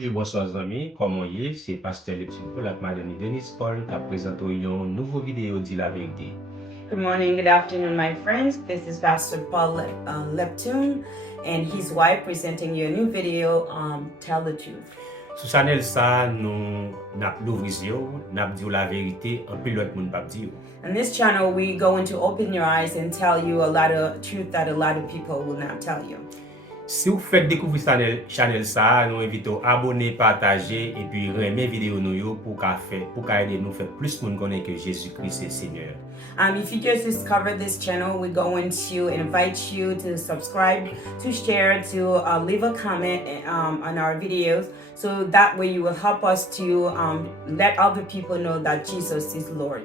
Oui, bonsoir amis, comment y est? C'est Pasteur Leptune la madanm Denise Paul qui présente une nouvelle vidéo de la vérité. Good morning, good afternoon, my friends. This is Pastor Paul Leptune and his wife presenting you a new video, Tell the Truth. Sous channel ça, nous n'avons l'ouvrir, nous dit la vérité, un peu l'autre monde pas dire. On this channel, we go into open your eyes and tell you a lot of truth that a lot of people will not tell you. Si vous faites découvrir channel ça, nous invitons à abonner, partager et puis remettre vidéo nous pour aider nous faire plus monde connaître que Jésus-Christ est Seigneur. If you just discover this channel, we're going to invite you to subscribe, to share, to leave a comment on our videos, so that way you will help us to let other people know that Jesus is Lord.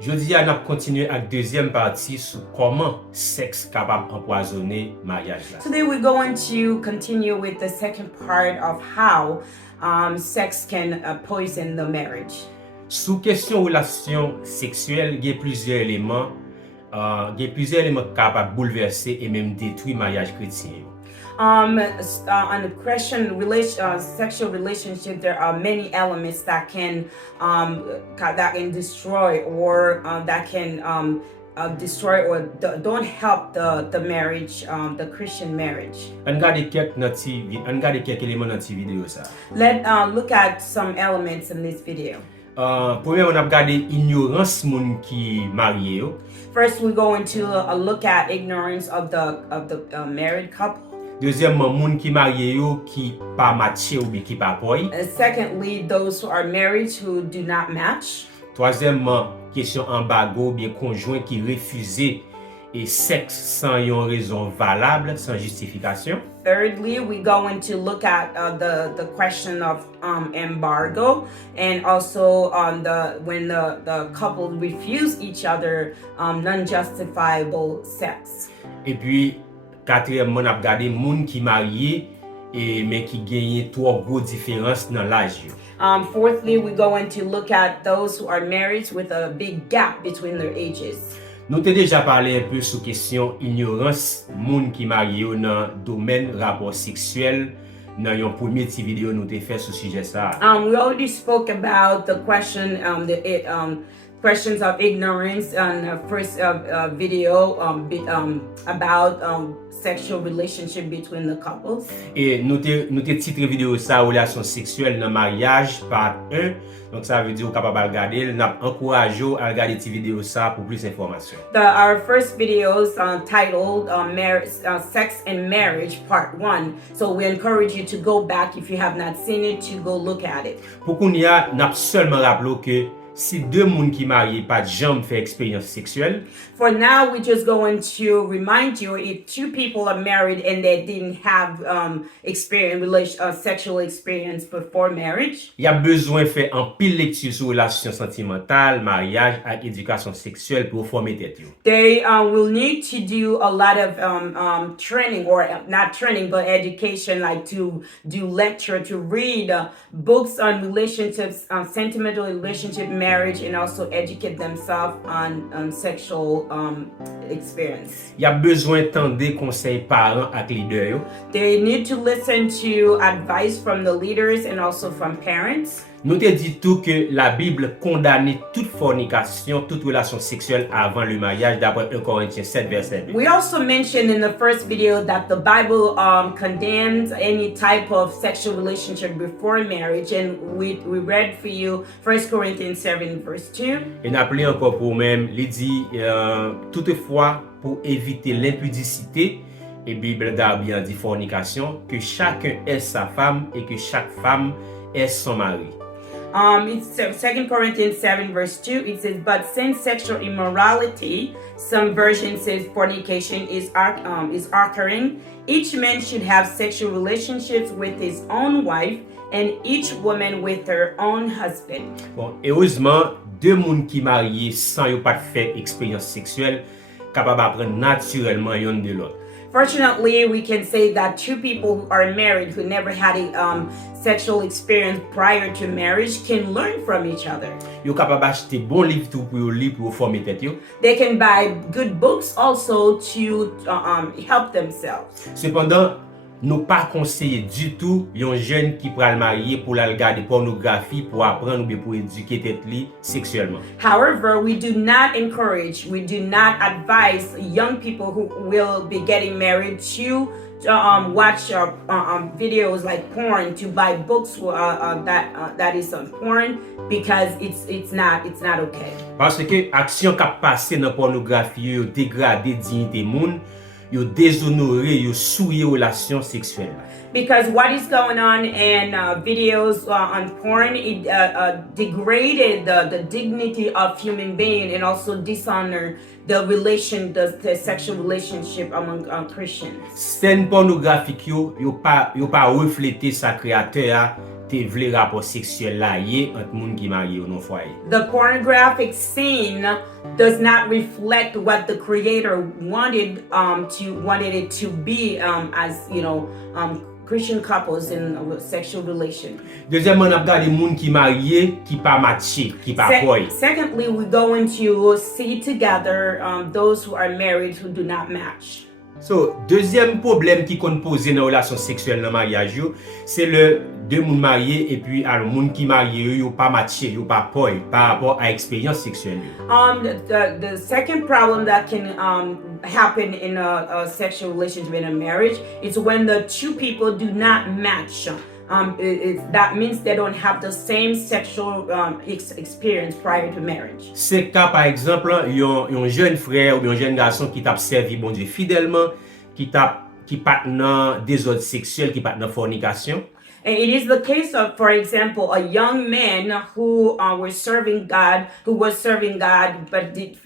Jeudi, on a continué avec deuxième partie sur comment sexe capable empoisonner mariage. Today we're going to continue with the second part of how sex can poison the marriage. Sous question relation sexuelle, il y a plusieurs éléments capables de bouleverser et même détruire mariage chrétien. On a Christian sexual relationship, there are many elements that can destroy or that can destroy or don't help the marriage, the Christian marriage. On regarde quelques éléments dans cette vidéo ça. Let's look at some elements in this video. Premier, on a regardé ignorance moun qui marié. First, we're going to look at ignorance of the married couple. Deuxièmement, moun qui marié qui pas matché ou bien qui pas poy. Secondly, those who are married who do not match. Troisièmement, question Anbago bien conjoint qui refusé et sexe sans une raison valable, sans justification. Thirdly, we're going to look at the question of embargo, and also when the couple refuse each other non-justifiable sex. Et puis quatrièmement, on a regardé moun qui marié et mais qui gagne trop gros différence dans l'âge. Fourthly, we're going to look at those who are married with a big gap between their ages. Nous avons déjà parlé un peu sur question ignorance moun qui marié dans domaine rapport sexuel dans une première petite vidéo nous avons fait sur sujet ça. We already spoke about the question questions of ignorance on the first video about sexual relationship between the couples. Et nous avons titré vidéo ça relation sexuelle dans mariage part 1. Donc ça veut dire qu'on est capable de regarder, nous encourageons à regarder cette vidéo ça pour plus d'informations. Our first video is titled Sex and Marriage Part 1. So we encourage you to go back if you have not seen it, to go look at it. Pour qu'on y a, n'a seulement rappelé que si deux moun qui mariés pas jamais fait expérience sexuelle. For now, we're just going to remind you, if two people are married and they didn't have sexual experience before marriage, il y a besoin de faire un pile lecture sur relation sentimentale, mariage et éducation sexuelle pour former tête. They will need to do a lot of training, or not training, but education, like to do lecture, to read books on relationships, sentimental relationship, marriage, and also educate themselves on sexual experience. Il y a besoin d'entendre des conseils parents et leaders. They need to listen to advice from the leaders and also from parents. Nous te dit tout que la Bible condamne toute fornication, toute relation sexuelle avant le mariage d'après 1 Corinthiens 7 verset 2. We also mentioned in the first video that the Bible condemns any type of sexual relationship before marriage, and we read for you 1 Corinthians 7 verse 2. Et n'appelé encore pour même, il dit toutefois pour éviter l'impudicité, et Bible d'Arabie dit fornication, que chacun est sa femme et que chaque femme est son mari. It's 2 Corinthians 7 verse 2. It says, but since sexual immorality, some version says fornication is occurring, each man should have sexual relationships with his own wife, and each woman with her own husband. Bon, heureusement, deux moun qui mariés sans yo pas fait expérience sexuelle, capable d'apprendre naturellement l'un de l'autre. Fortunately, we can say that two people who are married who never had a sexual experience prior to marriage can learn from each other. Yo capable acheter bon livre tout pour lire pour former tête yo. They can buy good books also to help themselves. Cependant, nous pas conseiller du tout yon jeune qui pral marier pour la regarder pornographie pour apprendre ou bien pour éduquer tête li sexuellement. However, we do not encourage, we do not advise young people who will be getting married to watch videos like porn, to buy books that is on porn, because it's not okay. Parce que action qui passe dans pornographie yo dégrader dignité moun, yo déshonorer, yo souiller relation sexuelle. Because what is going on in videos on porn, it degraded the dignity of human being and also dishonor the sexual relationship among Christians. Scène pornographique yo pas refléter sa créateur te vle rapport sexuel la yé entre moun qui marié ou non foyer. The pornographic scene does not reflect what the creator wanted it to be, as Christian couples in a sexual relation. Deuxièmement, on a regardé moun qui marié qui pas matché, qui pas boy. Secondly, we go into see together those who are married who do not match. So, deuxième problème qui qu'on pose dans la relation sexuelle dans mariage yo, c'est le deux moun mariés et puis alors moun qui marié yo pas matché, yo pas boy par rapport à expérience sexuelle. The second problem that can happen in a sexual relationship in a marriage is when the two people do not match. That means they don't have the same sexual experience prior to marriage. C'est cas par exemple yon jeune frère ou yon jeune garçon qui t'a servi bon Dieu fidèlement, qui part dans désordre sexuel, qui part dans fornication. And it is the case of, for example, a young man who was serving God, but did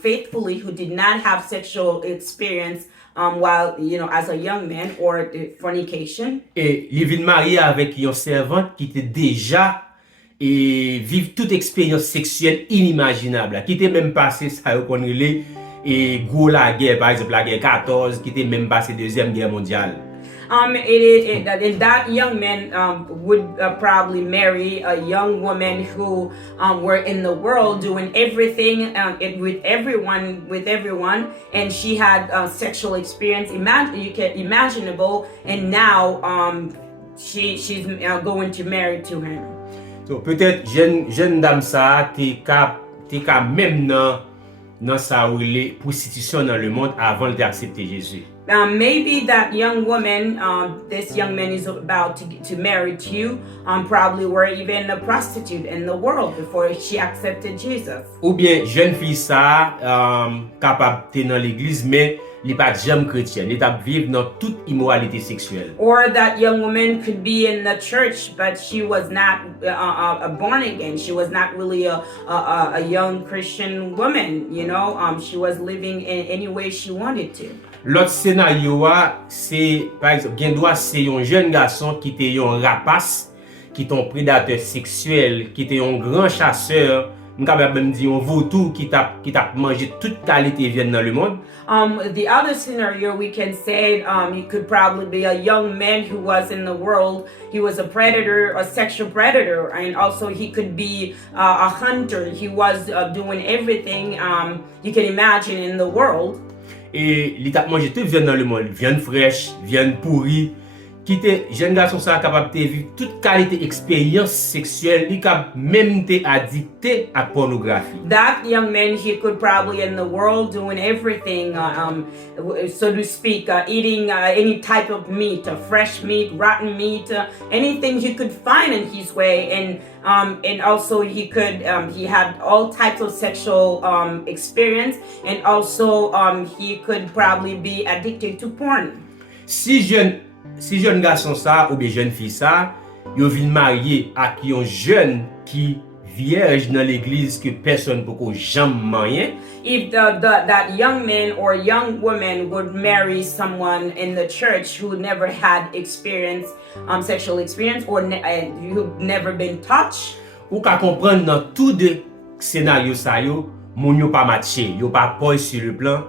faithfully, who did not have sexual experience while, as a young man, or fornication. Et il vient marié avec une servante qui était déjà et vivre toute expérience sexuelle inimaginable, qui était même passé ça qu'on relait et gros la guerre, par exemple la guerre 14, qui était même passé deuxième guerre mondiale. And that young man would probably marry a young woman who were in the world doing everything with everyone, and she had sexual experience imaginable, and now she's going to marry to him. So peut-être jeune dame ça t'es ka même dans sa prostitution dans le monde avant d'accepter Jésus. Maybe that young woman, this young man is about to marry to you, probably were even a prostitute in the world before she accepted Jesus. Ou bien jeune fille ça capable de dans l'église mais il pas jamais chrétienne, il t'a vivre dans toute immoralité sexuelle. Or that young woman could be in the church but she was not born again. She was not really a young Christian woman, she was living in any way she wanted to. L'autre scénario c'est par exemple c'est un jeune garçon qui était un rapace, qui est un prédateur sexuel, qui était un grand chasseur, on peut même dire un vautour qui t'a mangé toute qualité viande dans le monde. The other scenario we can say he could probably be a young man who was in the world. He was a predator, a sexual predator, and also he could be a hunter. He was doing everything you can imagine in the world. Et il t'a mangé toute viande dans le monde, viande fraîche, viande pourrie, qui était jeune garçon ça capable de vivre toute qualité expérience sexuelle, il capable même te addicté à pornographie. That young man, he could probably in the world doing everything, so to speak, eating any type of meat, fresh meat, rotten meat, anything he could find in his way, and also he had all types of sexual experience, and also he could probably be addicted to porn. Si jeune garçon ça ou bien jeune fille ça, yo vinn marié avec un jeune qui vierge dans l'église que personne peut jamais marier. If that young man or young woman would marry someone in the church who never had experience, sexual experience, or who've never been touched, ou ka comprendre dans tout de scénario ça yo, moun yo pas matché, yo pas poise sur le plan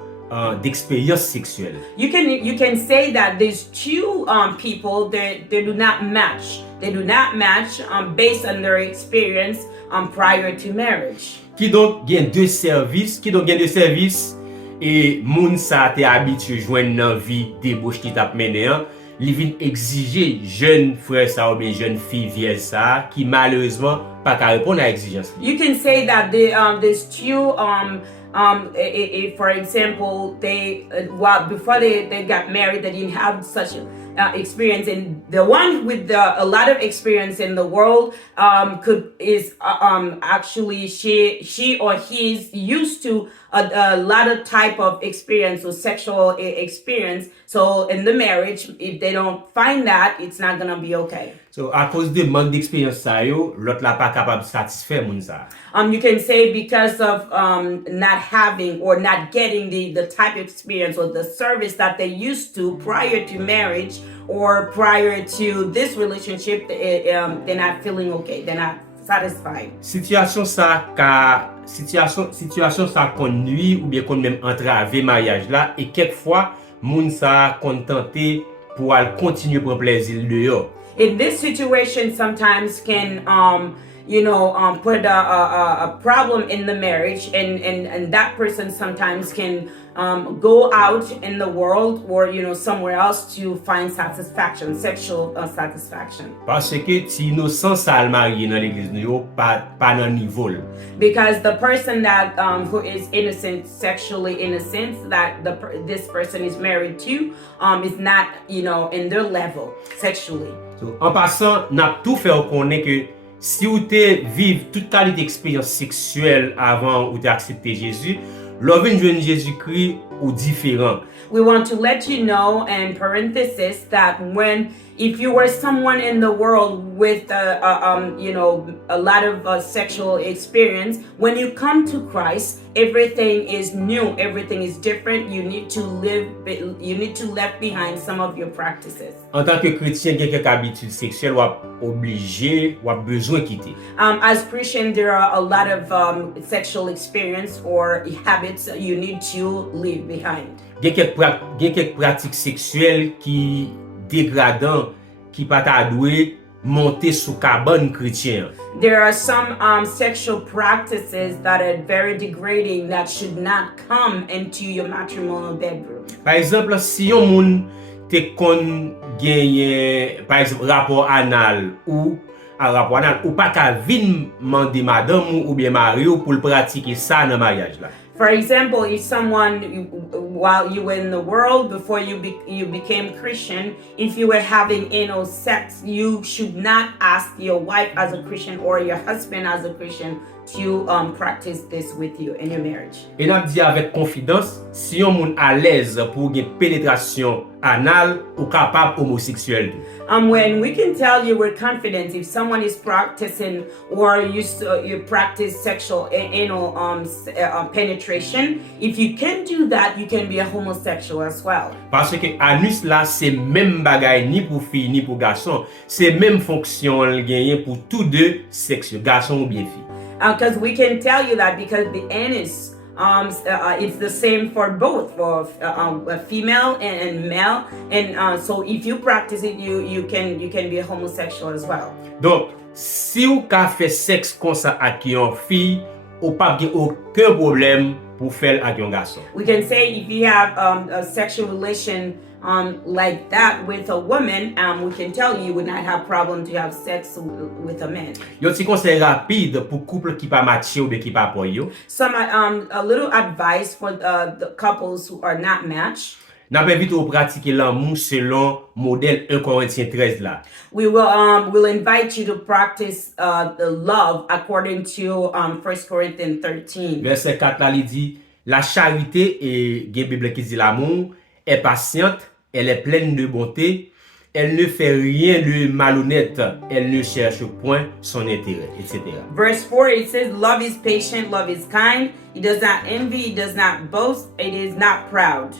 d'expérience sexuelle. You can say that these two people they do not match. They do not match based on their experience prior to marriage. Qui donc gagne deux services, et moun sa te habitué joindre dans vie débauche qui t'a mené li vin exige jeune frère ça ou bien jeune fille vierge ça qui malheureusement pas ka répondre à exigence. You can say that there's two for example, they before they got married, they didn't have such experience, and the one with a lot of experience in the world actually she or he's used to a lot of type of experience or sexual experience. So in the marriage, if they don't find that, it's not gonna be okay. So à cause de manque d'expérience ça yo, l'autre la pas capable satisfaire moun ça. You can say because of not having or not getting the type of experience or the service that they used to prior to marriage or prior to this relationship, they're not feeling okay. They're not satisfied. Situation ça conduit ou bien qu'on même entraver mariage là et quelquefois moun ça contenté pour aller continuer prendre plaisir dehors. In this situation, sometimes can put a problem in the marriage, and that person sometimes can go out in the world or somewhere else to find satisfaction, sexual satisfaction. Parce que si innocent ça al marié dans l'église nous pas dans niveau. Because the person that who is innocent, sexually innocent, that this person is married to is not in their level sexually. So, en passant, n'a tout fait connaître que si vous te vivre toute qualité d'expérience sexuelle avant ou d'accepter Jésus, l'ouvre jeune Jésus-Christ ou différent. We want to let you know, in parenthesis, that if you were someone in the world with a lot of sexual experience, when you come to Christ, everything is new, everything is different. You need to left behind some of your practices. En tant que chrétien, il y a quelques habitudes sexuelles ou obligé ou besoin quitter. As Christian, there are a lot of sexual experience or habits you need to leave behind. Il y a quelques pratiques sexuelles qui dégradant qui pas ta doué monter sous cabane chrétien. There are some sexual practices that are very degrading that should not come into your matrimonial bedroom. Par exemple, si yon moun te kon genye par exemple rapport anal ou pas ka vin mande madame ou bien mari ou pour le pratiquer ça dans mariage là. For example, if someone, while you were in the world, before you became Christian, if you were having anal sex, you should not ask your wife as a Christian or your husband as a Christian to practice this with you in your marriage. Et n'a dit avec confidence, si yon moun à l'aise pour une pénétration anale ou capable homosexuel. When we can tell you we're confident if someone is practicing or you practice sexual anal penetration, if you can do that, you can be a homosexual as well. Parce que anus là c'est même bagay ni pour fille ni pour garçon, c'est même fonction gagné pour tous deux sexes, garçon ou bien fille. Because we can tell you that because the anus it's the same for both, for female and male, and so if you practice it, you can be a homosexual as well. Donc si ou ka fait sexe comme ça avec une fille, ou pas aucun problème pour faire avec un garçon. We can say if you have a sexual relation like that with a woman, we can tell you would not have problem to have sex with a man. Yon ti conseil rapide pour couple qui pas matché ou bien qui pas pour yo. Some a little advice for the couples who are not matched. N'a pas invité au pratiquer l'amour selon modèle 1 Corinthiens 13 là. We will invite you to practice the love according to 1 Corinthians 13. Verset 4 là il dit la charité et gen Bible qui dit l'amour est patiente, elle est pleine de bonté, elle ne fait rien de malhonnête, elle ne cherche point son intérêt, etc. Verse 4, it says, love is patient, love is kind, it does not envy, it does not boast, it is not proud.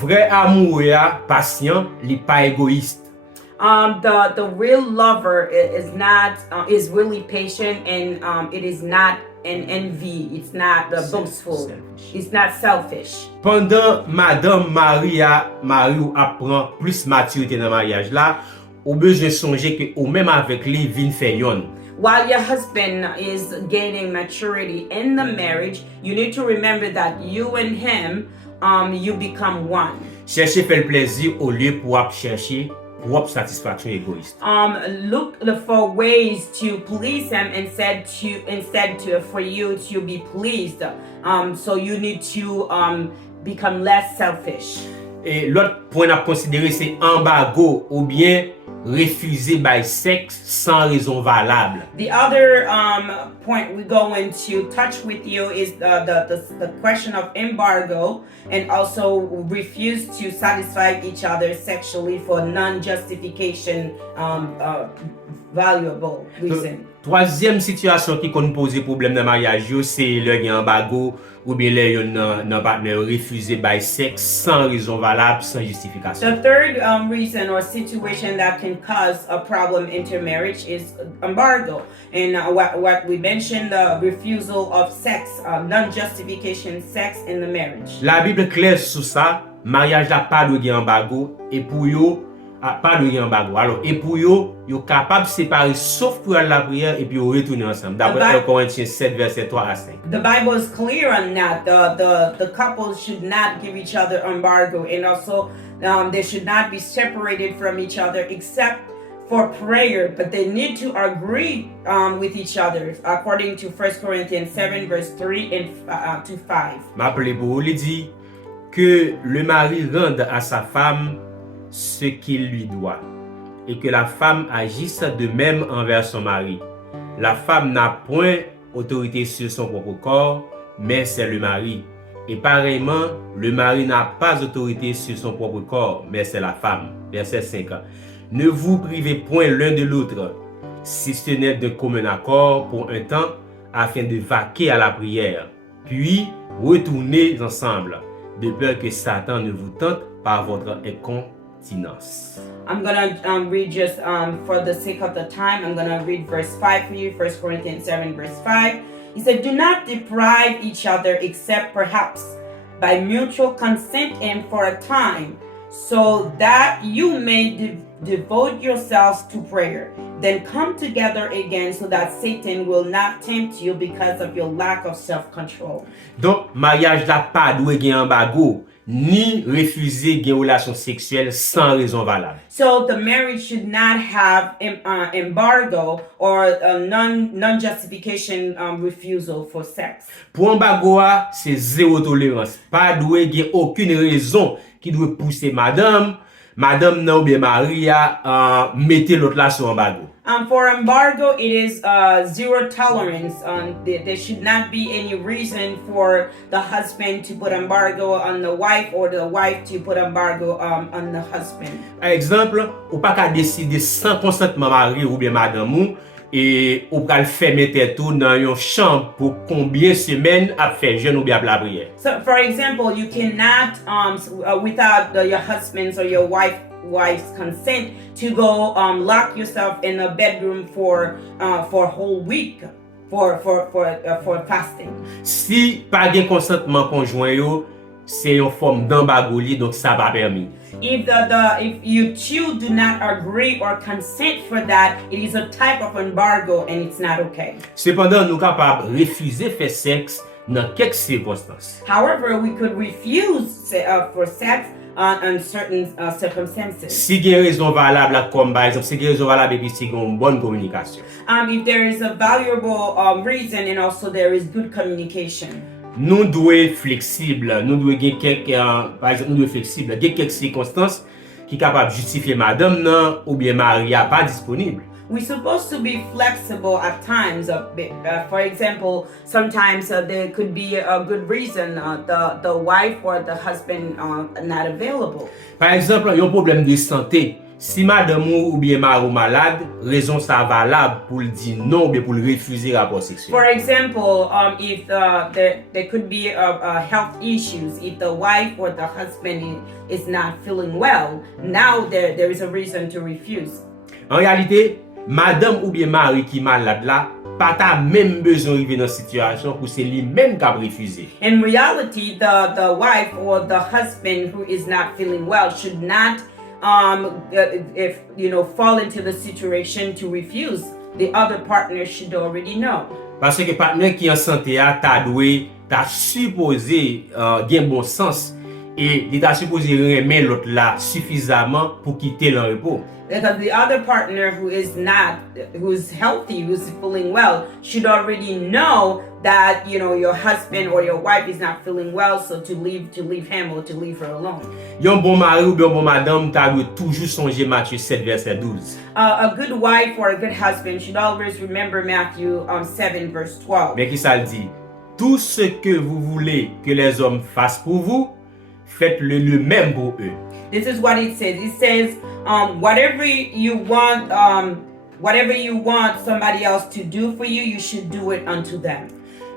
Vrai amour est patient, il n'est pas égoïste. The real lover is really patient, and it is not an envy. It's not boastful. It's not selfish. Pendant madame Maryaj apprend plus maturité dans mariage là, ou besoin songer que ou même avec lui vinn fait yon. While your husband is gaining maturity in the marriage, you need to remember that you and him you become one. Chercher faire le plaisir au lieu pour chercher propre satisfaction égoïste. Look for ways to please him instead for you to be pleased. So you need to become less selfish. Et l'autre point à considérer c'est embargo ou bien refuser by sexe sans raison valable. The other point we're going to touch with you is the question of embargo and also refuse to satisfy each other sexually for non-justification valuable reason. Troisième situation qui peut poser problème dans le mariage, c'est le embargo ou bien le partenaire refusé by sexe sans raison valable, sans justification. The third reason or situation that can cause a problem intermarriage is embargo. And what we mentioned, the refusal of sex, non-justification sex in the marriage. La Bible claire sur ça, mariage n'a pas de embargo et pour yo pas de embargo. Alors, et pour yo capable de séparer sauf pour la prière et puis retourner ensemble. D'après 1 Corinthiens 7 verset 3 à 5. The Bible is clear on that. The couples should not give each other embargo, and also they should not be separated from each other except for prayer, but they need to agree with each other according to 1 Corinthians 7 verse 3 and to 5. M'appelez pour il dit que le mari rende à sa femme ce qu'il lui doit et que la femme agisse de même envers son mari. La femme n'a point autorité sur son propre corps, mais c'est le mari. Et pareillement, le mari n'a pas autorité sur son propre corps, mais c'est la femme. Verset 5. Ne vous privez point l'un de l'autre, si ce n'est d'un commun accord pour un temps, afin de vaquer à la prière. Puis, retournez ensemble, de peur que Satan ne vous tente par votre incontinence. I'm gonna read just for the sake of the time. I'm gonna read verse 5 for you. 1 Corinthians 7 verse 5. He said, "Do not deprive each other, except perhaps by mutual consent and for a time, so that you may devote yourselves to prayer. Then come together again, so that Satan will not tempt you because of your lack of self-control." Donc, mariage là pas doué gen embargo, ni refuser gen relation sexuelle sans raison valable. So the marriage should not have embargo or a non-justification refusal for sex. Pour embargo, c'est zéro tolérance. Pas doué gen aucune raison qui doit pousser madame nan ou bien Maria mettez l'autre là sur embargo. For embargo, it is zero tolerance. There should not be any reason for the husband to put embargo on the wife or the wife to put embargo on the husband. Par exemple, ou pas qu'à décider sans consentement mari ou bien madame ou et ou pas le faire mettre tout dans une chambre pour combien semaines à faire jeûne ou bien la prière. So, for example, you cannot without your husband's or your wife's consent to go lock yourself in a bedroom for a whole week for fasting. Si pas de consentement conjoint yo, c'est une forme d'embargo donc ça pas permis. If you two do not agree or consent for that, it is a type of embargo and it's not okay. Cependant, nous capables refuser faire sexe dans quelques circonstances. However, we could refuse for sex on certain circumstances. Si il y a une raison valable, comme par exemple, si il y a une raison valable et puis si il y a une bonne communication. If there is a valuable reason and also there is good communication. Nous devons être flexibles, nous devons par exemple, nous devons être flexibles. Il y a quelques circonstances qui sont capables de justifier madame non, ou bien Maria pas disponible. We're supposed to be flexible at times. For example, sometimes there could be a good reason the wife or the husband not available. Par exemple, il y a un problème de santé. Si madame ou bien mari malade, raison ça valable pour le dire non ou bien pour le refuser rapport sexuel. For example, if there could be health issues, if the wife or the husband is not feeling well, now there is a reason to refuse. En réalité, madame ou bien mari qui malade là, pas ta même besoin d'arriver dans cette situation pour c'est lui-même qui a refusé. In reality, the wife or the husband who is not feeling well should not fall into the situation to refuse. The other partner should already know. Parce que partenaire qui en santé a ta supposé gain bon sens et il t'a supposé remettre l'autre là suffisamment pour quitter le repos. Because the other partner who's healthy, who's feeling well, should already know that, you know, your husband or your wife is not feeling well, so to leave him or to leave her alone. Yon bon mari ou bien bon madame t'a toujours songer Matthieu 7 verset 12. A good wife or a good husband should always remember Matthew 7 verse 12. Mais qui ça le dit? Tout ce que vous voulez que les hommes fassent pour vous, faites-le même pour eux. This is what it says. It says, whatever you want somebody else to do for you, you should do it unto them.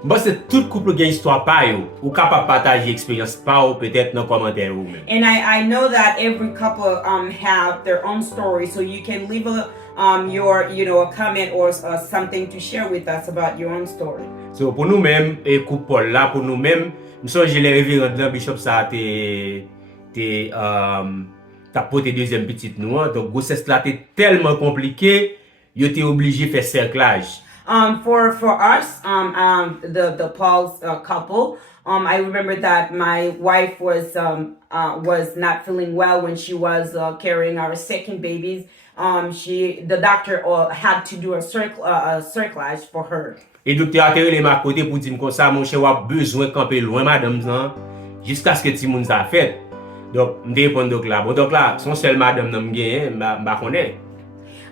Bon, c'est tout couple qui a une histoire pa yo, ou capable partager expérience pa ou peut-être dans commentaire ou même. And I know that every couple have their own story, so you can leave a comment or something to share with us about your own story. So pour nous-mêmes et couple là, pour nous-mêmes, nous sommes les révérends de bishop ça t'as porté deuxième petite nous, donc grossesse là t'es tellement compliqué, yo t'es obligé faire cerclage. For us, the Paul's couple, I remember that my wife was not feeling well when she was carrying our second babies. The doctor had to do a cerclage for her. Et docteur a terré les ma côté pour dire comme ça, mon cher, a besoin de camper loin madame jusqu'à ce que ti moun ça fait. Donc, me répondre donc là. Bon donc là, son seul madame n'a m'gagné, m'a connaît.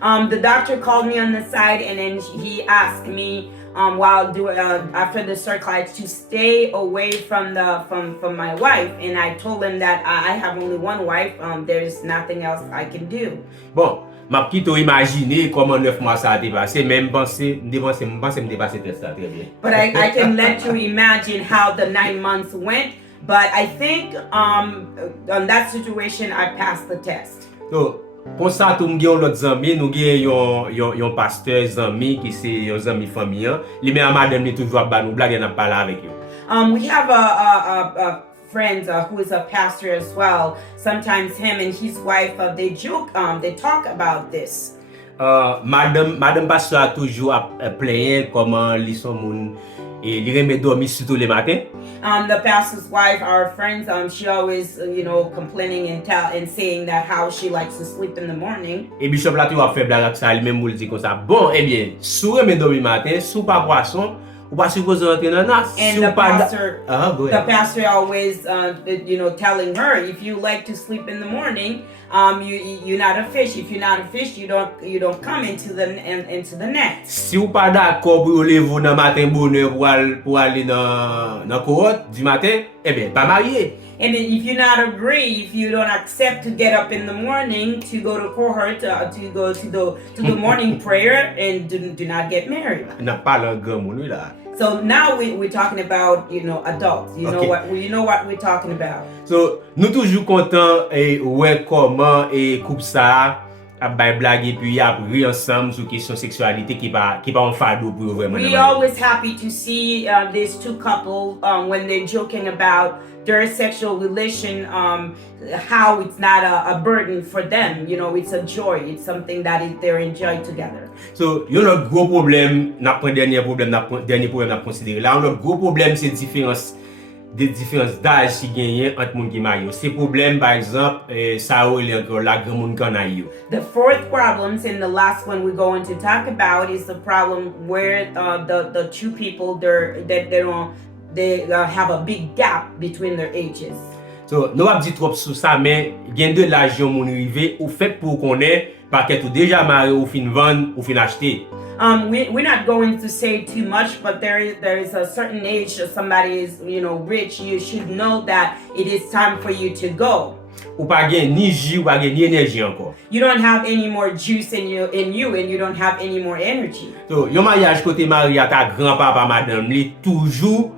The doctor called me on the side and then he asked me after the cerclage to stay away from my wife, and I told him that I have only one wife. There's nothing else I can do. Bon, m'a plutôt imaginer comment 9 mois ça a dépassé, même penser me dépasser ça très bien. But I can let you imagine how the 9 months went, but I think on that situation I passed the test. So, pour ça, tout m'gè l'autre zami, nous gè yon pasteur zami qui c'est yon zami famille. Li men madame ni toujours ba nous blague n'a parler avec yo. We have a friend who is a pastor as well. Sometimes him and his wife they joke, they talk about this. Madame pasteur a toujours plaigné comment li son moun et li remet dormir surtout les matins. The pastor's wife, our friends, she always, complaining and saying that how she likes to sleep in the morning. Et bishop là tu a fait blague ça, lui même dit comme ça. Bon, eh bien, sous remet dormir matin, sous pas poisson, ou pas supposé rentrer dans nas. And the pastor always, telling her, if you like to sleep in the morning, you're not a fish. If you're not a fish, you don't come into the net. Si ou pas d'accord pour lever dans matin bonheur pour aller dans cohorte du matin, eh bien, pas marié. And if you if you don't accept to get up in the morning to go to cohort, to go to the morning prayer, and do not get married. N'a pas le grand monde là. So now we're talking about adults. You know what we're talking about. So nous toujours contents et ouais comment et couple ça a blague et puis a rire ensemble sur question sexualité qui pas un fardeau pour vraiment. We always happy to see these two couples when they're joking about their sexual relation, how it's not a burden for them. It's a joy. It's something that they're enjoying together. So, il y a un gros problème, dernier problème à considérer. Là, un gros problème, c'est des différences d'âge qui gagnent entre les gens qui marient. Ces problèmes, par exemple, ça a la grande monde qu'on a eu. The fourth problems, and the last one we're going to talk about, is the problem where the two people they have a big gap between their ages. So, nous avons dit trop sur ça, mais il y a de l'argent mon arrivé au fait pour qu'on ait parce que tout déjà marié ou fin vendre ou fin acheter. We're not going to say too much, but there is a certain age if somebody is rich, you should know that it is time for you to go. Ou pas gain ni jus ou pas gain ni énergie encore. You don't have any more juice in you and you don't have any more energy. So, yon mariage côté marié à ta grand-papa madame, li toujours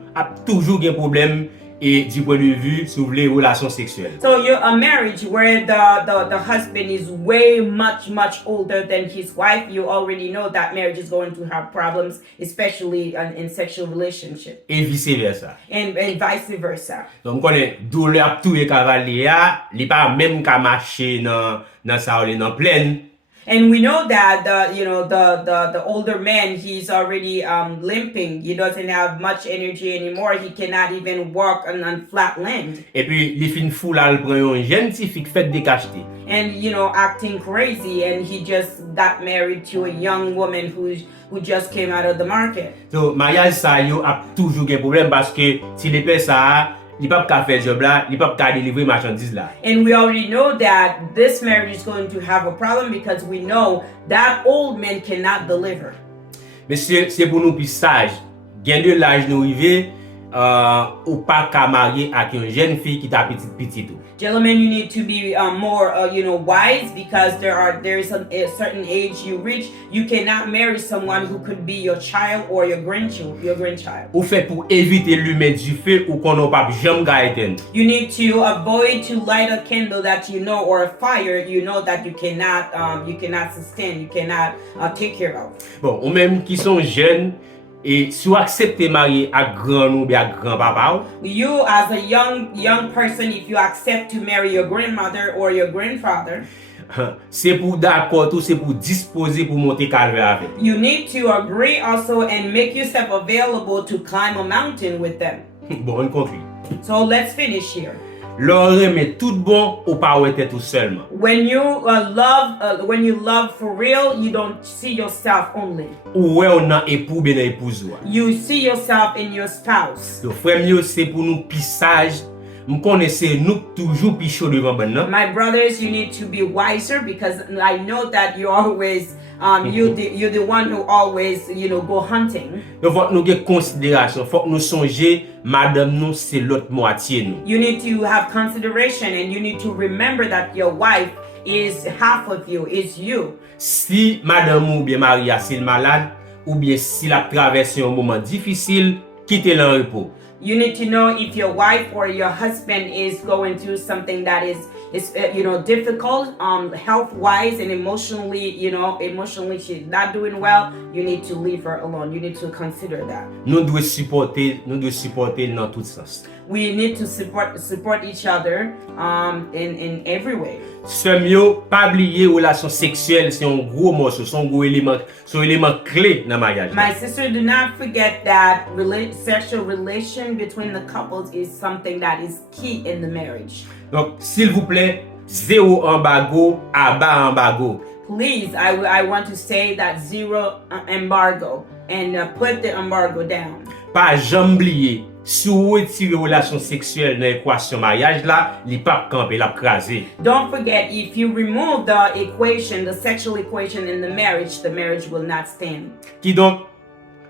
gain problème et du point de vue sur les relations sexuelles. So you're a marriage where the husband is way much older than his wife, you already know that marriage is going to have problems, especially in sexual relationship. Et vice versa. And vice versa. Donc on connaît douleur tout et cavalier, li pas même qu'à marcher dans ça ou dans pleine. And we know that the older man, he's already limping. He doesn't have much energy anymore. He cannot even walk on flat land. Et puis, les fin fou là, le prend yon jeune ti fik fait décacheté. And acting crazy, and he just got married to a young woman who just came out of the market. So, mariage sa yo a toujours gen problème parce que si les pè sa, li pa ka faire job là, li pa ka délivrer marchandise là. And we already know that this marriage is going to have a problem because we know that old man cannot deliver. Monsieur, c'est pour nous plus sage. Gen de l'âge nou rive, ou pas ka marier avec une jeune fille qui t'a petit tout. Gentlemen, you need to be more, wise, because there is a certain age you reach. You cannot marry someone who could be your child or your grandchild. Ou fait pour éviter l'humain du feu ou qu'on n'a pas jamais gagné. You need to avoid to light a candle that or a fire that you cannot sustain, you cannot take care of. Bon, ou même qui sont jeunes et si vous acceptez marier à grand ou bien à grand papa, you as a young person, if you accept to marry your grandmother or your grandfather, c'est pour d'accord tout, c'est pour disposer pour monter calvaire avec. You need to agree also and make yourself available to climb a mountain with them. Bon, on conclut. So let's finish here. Leur remet tout bon ou pas ou être tout seulement. When you love for real, you don't see yourself only. Ou ouais on a époux bien épouse. You see yourself in your spouse. Le frère mieux c'est pour nous pisage. Nous connaissons nous toujours plus chaud devant ben non. My brothers, you need to be wiser because I know that you always you're the one who always go hunting. Donc faut nous get considération, faut nous songer madame nous c'est l'autre moitié nous. You need to have consideration and you need to remember that your wife is half of you, is you. Si madame ou bien Maryaj c'est malade ou bien s'il a traversé un moment difficile, quittez-le en repos. You need to know if your wife or your husband is going through something that is difficult, health-wise and emotionally she's not doing well. You need to leave her alone. You need to consider that. Nous devons supporter dans tout sens. We need to support each other in every way. Sèm yo, pas oublier relation sexuelle, c'est un gros morceau, c'est un gros élément clé dans mariage. My sister, do not forget that sexual relation between the couples is something that is key in the marriage. Donc, s'il vous plaît, zéro embargo, abat embargo. Please, I want to say that zero embargo and put the embargo down. Pas jamais oublier, si vous retirez relation sexuelle dans l'équation mariage là, li pa camper, la craser. Don't forget, if you remove the sexual equation in the marriage will not stand. Qui donc,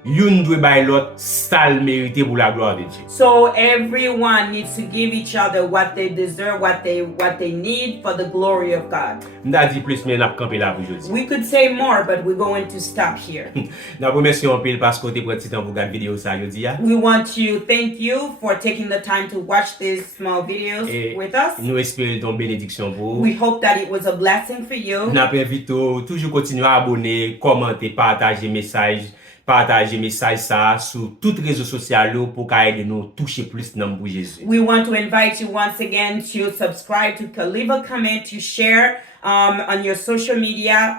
yon doit bay l'autre sale mérité pour la gloire de Dieu. So everyone needs to give each other what they deserve, what they need for the glory of God. M'da dit plus mais n'a camper là pour aujourd'hui. We could say more, but we're going to stop here. N'a remercie en pile parce que tu prend temps pour regarder vidéo ça aujourd'hui. We want to thank you for taking the time to watch these small videos with us. Nous espérons ton bénédiction pour vous. We hope that it was a blessing for you. N'a invite toujours continuer à abonner, commenter, partager message ça sur toutes les réseaux sociaux pour aider nous toucher plus de pour Jésus. We want to invite you once again to subscribe, to leave a comment, to share on your social media,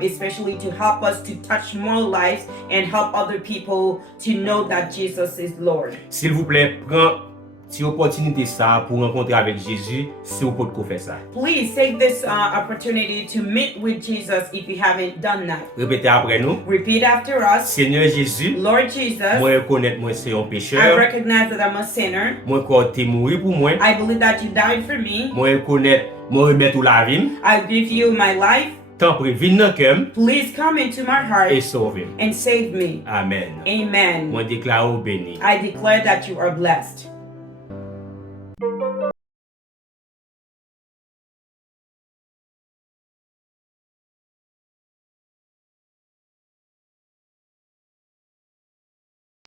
especially to help us to touch more lives and help other people to know that Jesus is Lord. S'il vous plaît, prends cette opportunité ça pour rencontrer avec Jésus, si vous pouvez faire ça. Please take this opportunity to meet with Jesus if you haven't done that. Répétez après nous. Repeat after us. Seigneur Jésus, Lord Jesus, moi reconnaître moi c'est un I pécheur. recognize that I'm a sinner. Moi croire t'es mort pour moi. I believe that you died for me. Moi reconnaître, moi remettre la vie. I give you my life. Tant pis, viens dans cœur Please come into my heart et sauve. and save me. Amen. Amen. Moi déclare béni. I declare that you are blessed.